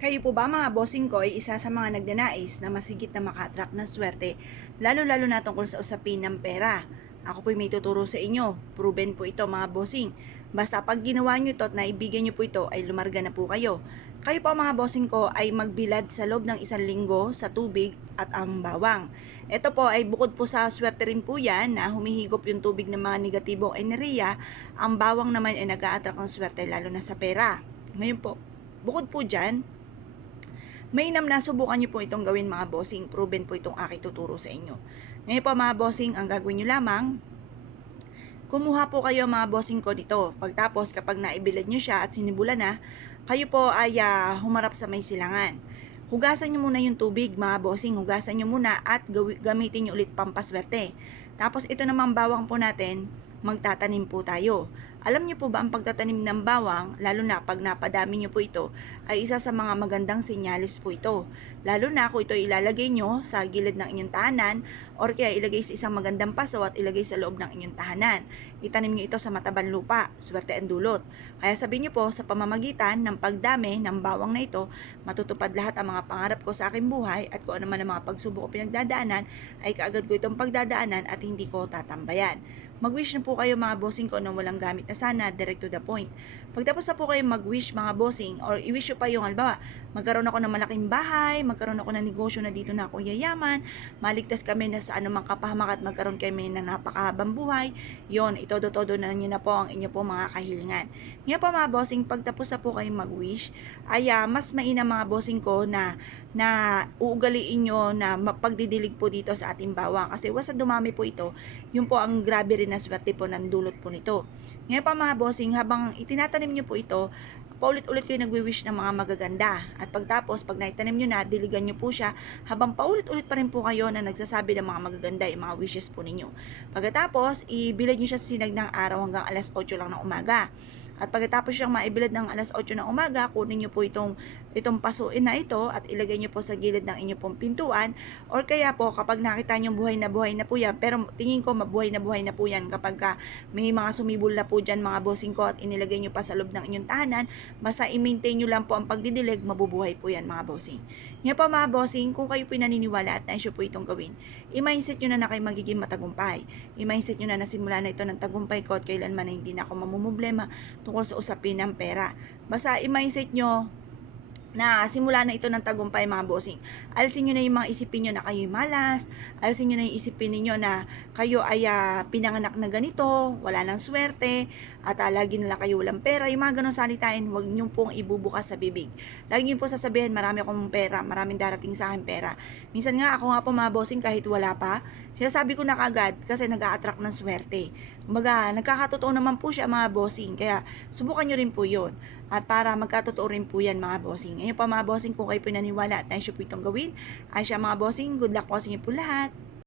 Kayo po ba mga bossing ko ay isa sa mga nagnanais na masigit na maka-attract ng swerte, lalo-lalo na tungkol sa usapin ng pera? Ako po'y may tuturo sa inyo. Proven po ito mga bossing. Basta pag ginawa nyo ito at naibigyan nyo po ito ay lumarga na po kayo. Kayo po mga bossing ko ay magbilad sa loob ng 1 linggo sa tubig at ang bawang. Ito po ay bukod po sa swerte rin po yan na humihigop yung tubig ng mga negatibong enerhiya, ang bawang naman ay nag-a-attract ng swerte lalo na sa pera. Ngayon po, bukod po dyan, mainam na subukan nyo po itong gawin mga bossing. Proven po itong aking tuturo sa inyo. Ngayon po mga bossing, ang gagawin nyo lamang, kumuha po kayo mga bossing ko dito. Pagtapos kapag naibilad nyo siya at sinibula na, kayo po ay humarap sa may silangan. Hugasan nyo muna yung tubig mga bossing. Hugasan nyo muna at gamitin nyo ulit pampaswerte. Tapos ito namang bawang po natin, magtatanim po tayo. Alam niyo po ba ang pagtatanim ng bawang, lalo na pag napadami niyo po ito, ay isa sa mga magandang sinyalis po ito. Lalo na kung ito ilalagay nyo sa gilid ng inyong tahanan or kaya ilagay sa isang magandang paso at ilagay sa loob ng inyong tahanan. Itanim nyo ito sa matabang lupa, swerte ang dulot. Kaya sabihin nyo po sa pamamagitan ng pagdami ng bawang na ito, matutupad lahat ang mga pangarap ko sa aking buhay at kung ano man ang mga pagsubok o pinagdadaanan, ay kaagad ko itong pagdadaanan at hindi ko tatambayan. Mag-wish na po kayo mga bossing ko ng walang gamit na sana, direct to the point. Pagtapos na po kayo mag-wish mga bossing, or i-wish nyo pa yung halimbawa, magkaroon ako ng malaking bahay, magkaroon ako ng negosyo na dito na ako yayaman, maligtas kami na sa anumang kapahamakan at magkaroon kami ng napakahabang buhay, yon itodo-todo na nyo na po ang inyo po mga kahilingan. Ngayon po mga bossing, pagtapos na po kayo mag-wish, ay mas mainam mga bossing ko na uugaliin nyo na mapagdidilig po dito sa ating bawang. Kasi wasa dumami po ito, yun po ang grabe rin na swerte po ng dulot po nito. Ngayon pa mga bossing, habang itinatanim nyo po ito, paulit-ulit kayo nagwi-wish ng mga magaganda. At pagtapos, pag naitanim nyo na, diligan nyo po siya, habang paulit-ulit pa rin po kayo na nagsasabi ng mga magaganda, yung mga wishes po ninyo. Pagkatapos, ibilad nyo siya sa sinag ng araw hanggang alas 8 lang ng umaga. At pagkatapos siyang maibilad ng alas 8 ng umaga, kunin nyo po itong pasuin na ito at ilagay nyo po sa gilid ng inyong pong pintuan. Or kaya po, kapag nakita nyo buhay na po yan, pero tingin ko mabuhay na po yan kapag may mga sumibol na po dyan mga bossing ko at inilagay nyo pa sa loob ng inyong tahanan, basta i-maintain nyo lang po ang pagdidilig, mabubuhay po yan mga bossing. Ngayon pa mga bossing, kung kayo pinaniniwala at nais po itong gawin, i-mindset nyo na kayo magiging matagumpay. I-mindset nyo na nasimula na ito ng tagumpay ko at kailanman na hindi na ako mamumblema tungkol sa usapin ng pera. Basta i-mindset nyo na simula na ito ng tagumpay mga bossing. Alisin nyo na yung mga isipin nyo na kayo'y malas, alisin nyo na yung isipin ninyo na kayo ay pinanganak na ganito, wala nang swerte, at lagi na lang kayo walang pera. Yung mga ganun salitain, huwag nyo pong ibubukas sa bibig. Lagi nyo po sasabihin, marami akong pera, maraming darating sa akin pera. Minsan nga ako nga po mga bossing, kahit wala pa, sinasabi ko na kagad kasi nag-a-attract ng swerte. Kumbaga, nagkakatotoo naman po siya mga bossing, kaya subukan nyo rin po yun. At para magkatotoo rin po yan mga bossing. Ngayon pa mga bossing, kung kayo pinaniwala at nais po itong gawin, ay siya mga bossing, good luck po sa inyo po lahat.